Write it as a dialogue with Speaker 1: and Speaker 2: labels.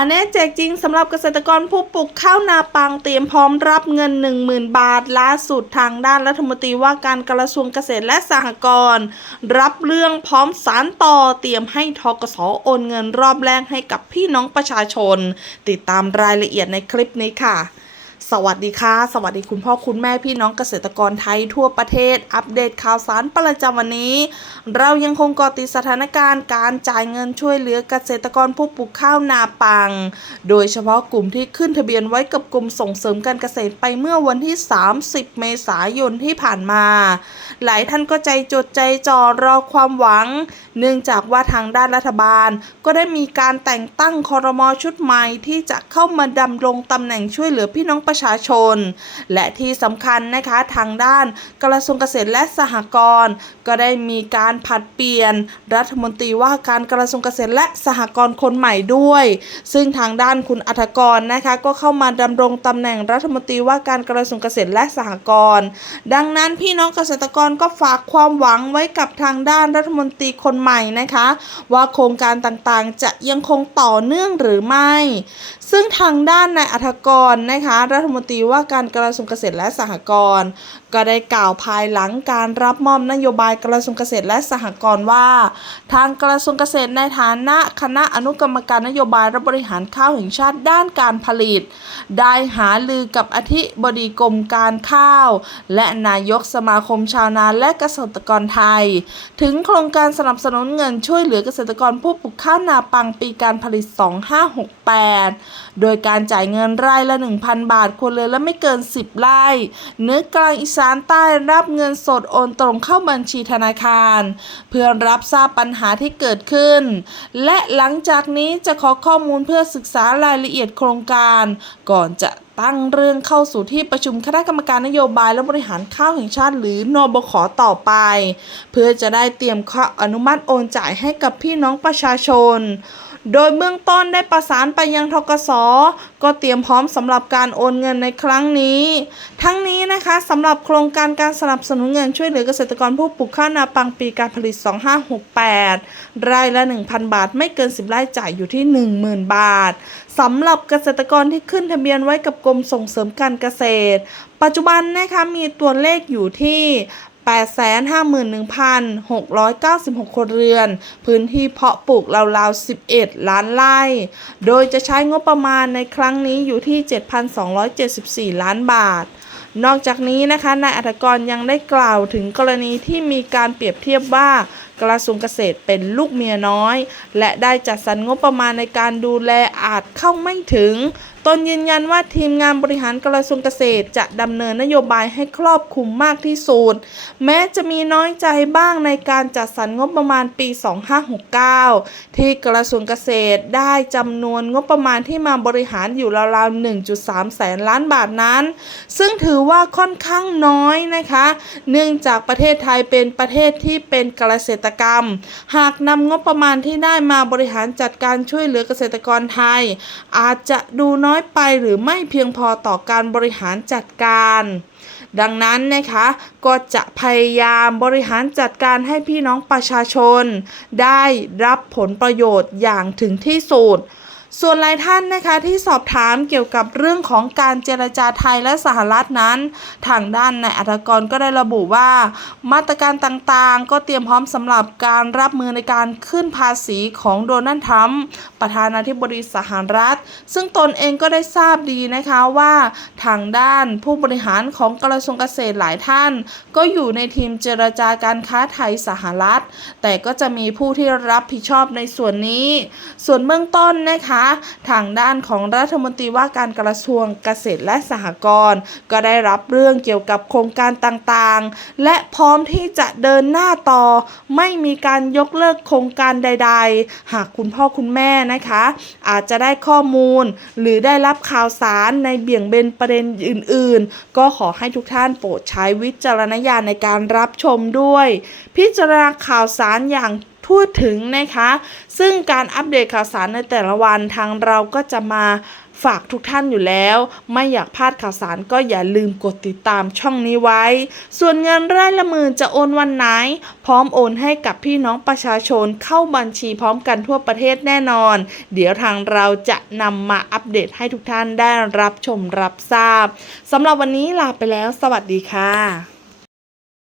Speaker 1: อันนี้แจกจริงสำหรับเกษตรกรผู้ปลูกข้าวนาปังเตรียมพร้อมรับเงิน 10,000 บาทล่าสุดทางด้านรัฐมนตรีว่าการกระทรวงเกษตรและสหกรณ์รับเรื่องพร้อมสารต่อเตรียมให้ทกสโอนเงินรอบแรกให้กับพี่น้องประชาชน ติดตามรายละเอียดในคลิปนี้ค่ะ สวัสดีค่ะ สวัสดีคุณพ่อคุณแม่พี่น้องเกษตรกรไทยทั่วประเทศ อัปเดตข่าวสารประจำวันนี้ เรายังคงเกาะติดสถานการณ์การจ่ายเงินช่วยเหลือเกษตรกรผู้ปลูกข้าวนาปัง โดยเฉพาะกลุ่มที่ขึ้นทะเบียนไว้กับกรมส่งเสริมการเกษตรไปเมื่อวันที่ 30 เมษายนที่ผ่านมา หลายท่านก็ใจจดใจจ่อรอความหวัง เนื่องจากว่าทางด้านรัฐบาล ก็ได้มีการแต่งตั้งคอรมอชุดใหม่ที่จะเข้ามาดำรงตำแหน่งช่วยเหลือพี่น้องประชาชน และที่สำคัญนะคะทางด้านกระทรวงเกษตรและสหกรณ์ก็ได้มีการผัดเปลี่ยน รัฐมนตรีว่าการกระทรวงเกษตรและสหกรณ์คนใหม่ด้วย ซึ่งทางด้านคุณอัธกรนะคะก็เข้ามาดำรงตำแหน่งรัฐมนตรีว่าการกระทรวงเกษตรและสหกรณ์ดังนั้นพี่น้องเกษตรกรก็ฝากความหวังไว้กับทางด้านรัฐมนตรีคนใหม่นะคะ ว่าโครงการต่างๆ จะยังคงต่อเนื่องหรือไม่ ซึ่งทางด้านนายอัธกรนะคะรัฐมนตรีว่าการกระทรวงเกษตรและสหกรณ์ก็ได้กล่าวภายหลังการรับมอบนโยบายกระทรวงเกษตรและสหกรณ์ว่า ทางกระทรวงเกษตรในฐานะคณะอนุกรรมการนโยบายและบริหารข้าวแห่งชาติด้านการผลิต ได้หาลือกับอธิบดีกรมการข้าว และนายกสมาคมชาวนาและเกษตรกรไทย ถึงโครงการสนับสนุนเงินช่วยเหลือเกษตรกรผู้ปลูกข้าวนาปังปีการผลิต 2568โดยการจ่ายเงินไร่ละ 1,000 บาทครัวเรือนละไม่เกิน 10 ไร่เนื้อกลางอีสานใต้รับเงินสดโอนตรงเข้าบัญชีธนาคาร เพื่อรับทราบปัญหาที่เกิดขึ้น และหลังจากนี้จะขอข้อมูลเพื่อศึกษารายละเอียดโครงการ ก่อนจะตั้งเรื่องเข้าสู่ที่ประชุมคณะกรรมการนโยบายและบริหารข้าวแห่งชาติหรือนบขต่อไป เพื่อจะได้เตรียมข้ออนุมัติโอนจ่ายให้กับพี่น้องประชาชน โดยเบื้องต้นได้ประสานไปยังทกสก็เตรียมพร้อมสำหรับการโอนเงินในครั้งนี้ ทั้งนี้นะคะสำหรับโครงการการสนับสนุนเงินช่วยเหลือเกษตรกรผู้ปลูกข้าวนาปังปีการผลิต 2568 รายละ 1,000 บาท ไม่เกิน 10ไร่จ่ายอยู่ที่ 10,000 บาทสำหรับเกษตรกรที่ขึ้นทะเบียนไว้กับกรมส่งเสริมการเกษตร ปัจจุบันนะคะมีตัวเลขอยู่ที่ 851,696 คนเรือน พื้นที่เพาะปลูกราวๆ 11 ล้านไร่ โดยจะใช้งบประมาณในครั้งนี้อยู่ที่ 7,274 ล้านบาท นอกจากนี้นะคะ นายอัธกรยังได้กล่าวถึงกรณีที่มีการเปรียบเทียบว่ากระทรวงเกษตรเป็นลูกเมียน้อย และได้จัดสรรงบประมาณในการดูแลอาจเข้าไม่ถึง ตนยืนยันว่าทีมงานบริหารกระทรวงเกษตร จะดำเนินนโยบายให้ครอบคลุมมากที่สุด แม้จะมีน้อยใจบ้างในการจัดสรรงบประมาณปี 2569 ที่กระทรวงเกษตรได้จำนวนงบประมาณที่มาบริหารอยู่ราวๆ 1.3 แสนล้านบาทนั้น ซึ่งถือว่าค่อนข้างน้อยนะคะ เนื่องจากประเทศไทยเป็นประเทศที่เป็นเกษตรกรรม หากนำงบประมาณที่ได้มาบริหารจัดการช่วยเหลือเกษตรกรไทย อาจจะดูน้อยไปหรือไม่เพียงพอต่อการบริหารจัดการ ดังนั้นนะคะก็จะพยายามบริหารจัดการให้พี่น้องประชาชน ได้รับผลประโยชน์อย่างถึงที่สุด ส่วนหลายท่านนะคะที่สอบถามเกี่ยวกับเรื่องของการเจรจาไทยและสหรัฐนั้น ทางด้านนายอัธกรก็ได้ระบุว่า มาตรการต่างๆ ก็เตรียมพร้อมสำหรับการรับมือในการขึ้นภาษีของโดนัลด์ทรัมป์ประธานาธิบดีสหรัฐ ซึ่งตนเองก็ได้ทราบดีนะคะว่าทางด้านผู้บริหารของกระทรวงเกษตรหลายท่าน ก็อยู่ในทีมเจรจาการค้าไทยสหรัฐ แต่ก็จะมีผู้ที่รับผิดชอบในส่วนนี้ ส่วนเบื้องต้นนะคะทางด้านของรัฐมนตรีว่าการกระทรวงเกษตรและสหกรณ์ก็ได้รับเรื่องเกี่ยวกับโครงการต่างๆ และพร้อมที่จะเดินหน้าต่อ ไม่มีการยกเลิกโครงการใด ๆ หากคุณพ่อคุณแม่นะคะ อาจจะได้ข้อมูล หรือได้รับข่าวสารในเบี่ยงเบนประเด็นอื่น ๆ ก็ขอให้ทุกท่านโปรดใช้วิจารณญาณในการรับชมด้วย พิจารณาข่าวสารอย่าง ทั่วถึงนะคะ ซึ่งการอัปเดตข่าวสารในแต่ละวันทางเราก็จะมาฝากทุกท่านอยู่แล้ว ไม่อยากพลาดข่าวสารก็อย่าลืมกดติดตามช่องนี้ไว้ ส่วนเงินรายละหมื่นจะโอนวันไหน พร้อมโอนให้กับพี่น้องประชาชนเข้าบัญชีพร้อมกันทั่วประเทศแน่นอน เดี๋ยวทางเราจะนำมาอัปเดตให้ทุกท่านได้รับชมรับทราบสำหรับวันนี้ลาไปแล้ว สวัสดีค่ะ